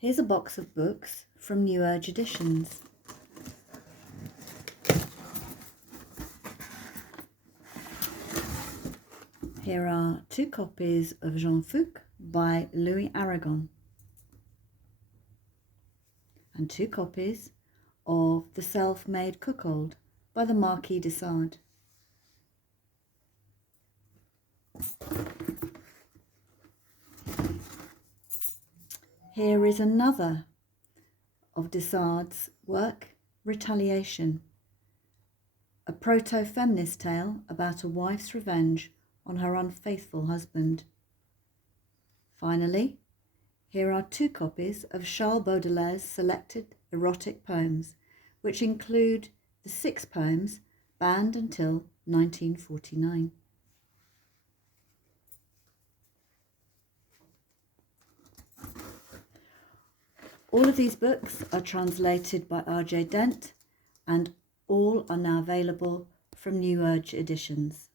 Here's a box of books from New Urge Editions. Here are 2 copies of Jean Fouque by Louis Aragon and 2 copies of The Self-Made Cuckold by the Marquis de Sade. Here is another of de Sade's work, Retaliation, a proto-feminist tale about a wife's revenge on her unfaithful husband. Finally, here are 2 copies of Charles Baudelaire's selected erotic poems, which include the 6 poems banned until 1949. All of these books are translated by R J Dent, and all are now available from New Urge Editions.